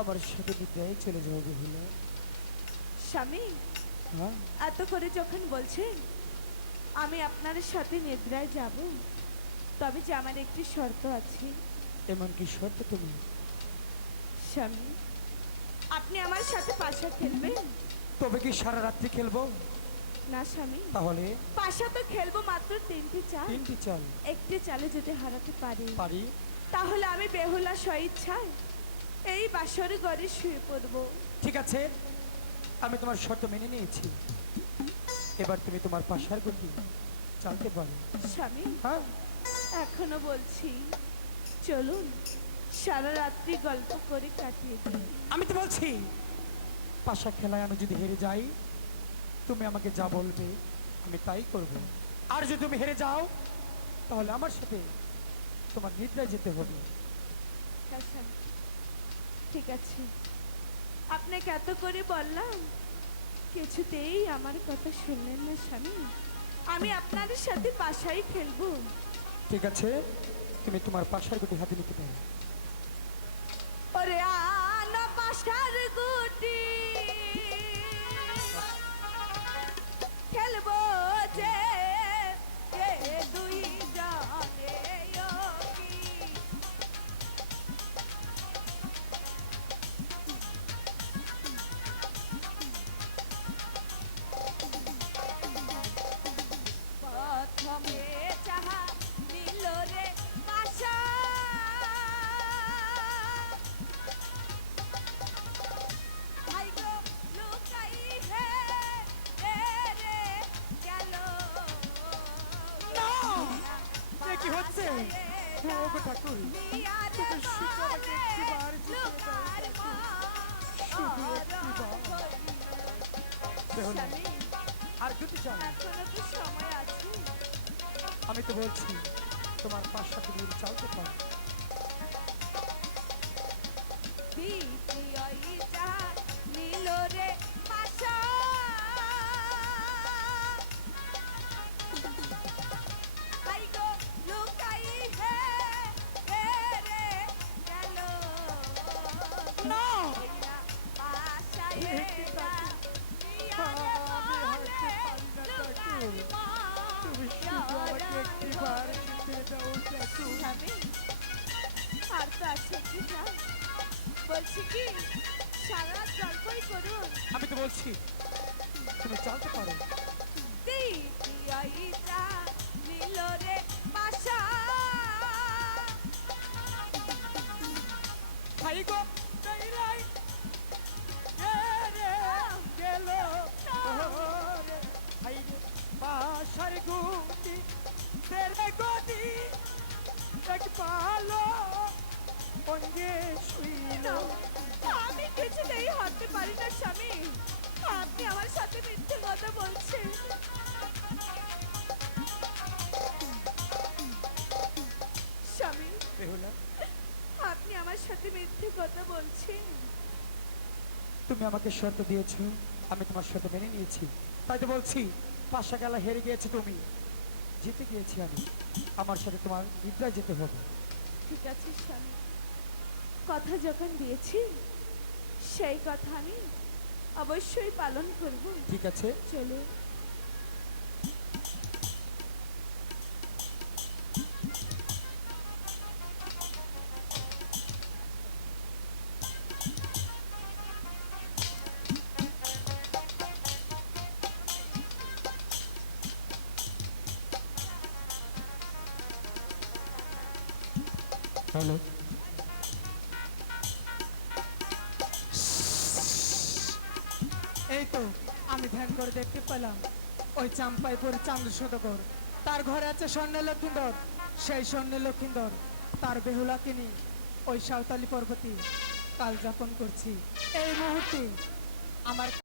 আমার সাথে নিদ্রায় চলে যাবো বেহুলা। স্বামী, হ্যাঁ, এত করে যখন বলছেন আমি আপনার সাথে নিদ্রায় যাব, তবে যে আমার একটি শর্ত আছে। এমন কি শর্ত তুমি? স্বামী, আপনি আমার সাথে পাশা খেলবেন? তবে কি সারা রাত্রি খেলবো? না স্বামী, তাহলে পাশা তো খেলবো মাত্র 3টি চাল। 3টি চাল একটি চালে যদি হারাতে পারি পারি, তাহলে আমি বেহুলা স্বইচ্ছায় এই বাসর ঘরে শুয়ে পড়বো। ঠিক আছে, আমি তোমার শর্ত মেনে নিয়েছি। এবার তুমি তোমার পাশার গতি চালতে পারো। স্বামী, হ্যাঁ, এখনো বলছি, চলুন সারা রাত্রি গল্প করে কাটিয়ে দিই। আমি তো বলছি পাশা খেলায় আমি যদি হেরে যাই, তুমি আমাকে যা বলবে আমি তাই করব। আর যদি তুমি হেরে যাও, তাহলে আমার সাথে তোমার নিদ্রায় যেতে হবে। হ্যাঁ স্বামী, ঠিক আছে, আপনাকে এত করে বললাম, কিছুতেই আমার কথা শুনলেন না স্বামী। আমি আপনার সাথে পাশাই খেলবো। ঠিক আছে, তুমি তোমার পাশার গুটি হাতে নিতে পারো। ওরে আনা পাশার গুটি খেলবো যে দুই জানে প্রথমে চাহা নিল রে পাশা, ভাই গো লুকাই হে রে গেল না! এ কি হচ্ছে? ও গো ঠাকুর, তুমি শুধু আমাকে একটিবার যেতে দাও ঠাকুর। শুধু একটিবার। বেহুলা, স্বামী, আর যদি চাও, এখনো তো সময় আছে। আমি তো বলছি তোমার পাশা তুমি চালতে পারো। দ্বিতীয় ইচ্ছা নিল রে পাশা, ভাই গো লুকাই হে রে গেল না! পাশায় আমি হারতে পারি না ঠাকুর। তুমি শুধু আমাকে একটিবার যেতে দাও ঠাকুর। স্বামী, আর তো আছে কি না, বলছি কি সারা রাত গল্পই করুন। আমি তো বলছি তুমি চালতে পারো। দ্বিতীয় ইচ্ছা নিল রে পাশা, ভাই গো তাইলাই রে গেল ওরে, ভাই রে পাশার গুটি তেরে গদি এক পালো অঙ্গে শুইল। আমি কিছুতেই হাঁটতে পারি না স্বামী, আপনি আমার সাথে মিথ্যে কথা বলছেন। স্বামী, বেহুলা, আপনি আমার সাথে মিথ্যে কথা বলছেন। তুমি আমাকে শর্ত দিয়েছো, আমি তোমার শর্ত মেনে নিয়েছি। তাই তো বলছি পাশা খেলা হেরে গিয়েছে তুমি, জিতে গিয়েছি আমি। আমার সাথে তোমার নিদ্রায় যেতে হবে। ঠিক আছে স্বামী, কথা যখন দিয়েছি সেই কথা আমি অবশ্যই পালন করব। ঠিক আছে, চলো। হ্যালো, এই তো আমি ধ্যান করে দেখতে পেলাম ওই চাম্পাইপুর চান্দু সদগর, তার ঘরে আছে স্বর্ণের লক্ষিন্দর। সেই স্বর্ণের লক্ষিন্দর তার বেহুলাকে নিয়ে ওই সাঁওতালি পর্বতে কাল যাপন করছি। এই মুহূর্তে আমার